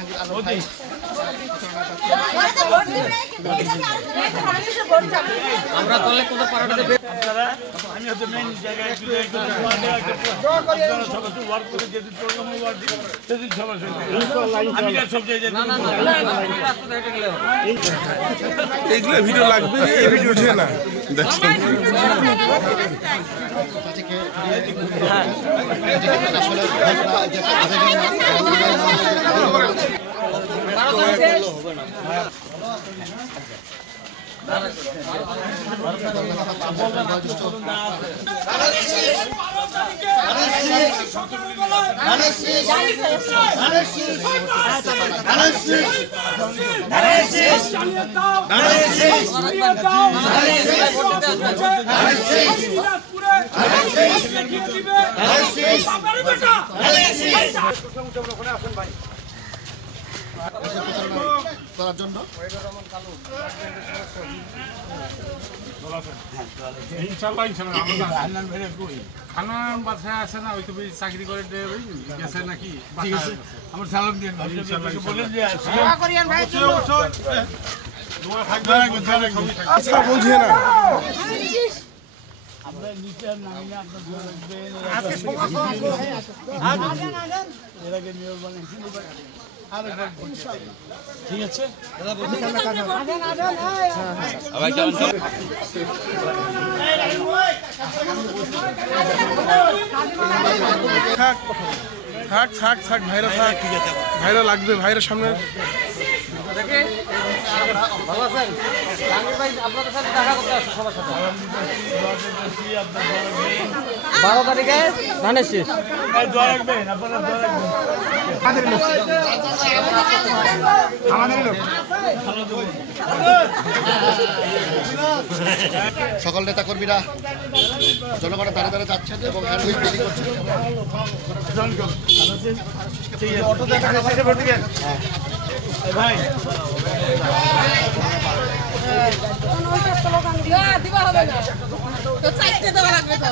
জাহাঙ্গীর আলম ভাই। আমরা দলে কত পারাটাতে আপনারা আমি হয়তো মেইন জায়গায় ওয়ার্ক করে যেদিন প্রোগ্রামে ওয়ার্ক সেদিন সবাই আমি সব জায়গায় না না না রাস্তা হেঁটে গেলে হবে। এইগুলো ভিডিও লাগবে, এই ভিডিও উঠে না চাচিকে আসলে ভোটটা যে করার জন্য খানান বাসায় আসে না, ওই তো চাকরি করে গেছে নাকি? ঠিক আছে, আমার সালাম দিয়ে বলেন যে বুঝে না আমরা নিচে নামিয়ে আপনার ধরে রাখবেন এর আগে নিয়োগ বানিয়েছিল ঠিক আছে থাক থাক থাক ভাইরা থাক, ভাইরা লাগবে, ভাইরা সামনে ভালো আছেন জাহাঙ্গীর ভাই? আপনাদের সাথে দেখা করতে আসছে সবার সাথে 12 তারিখে ধানের শেষ। দোয়া রাখবেন আপনারা দোয়া রাখবেন সকল নেতা কর্মীরা জনগণের দ্বারা দ্বারা যাচ্ছেন এবং হ্যান্ড হুইল বিলি করছেন। ভাই দিবা হবে না তো চাইতে দেওয়া লাগবে তো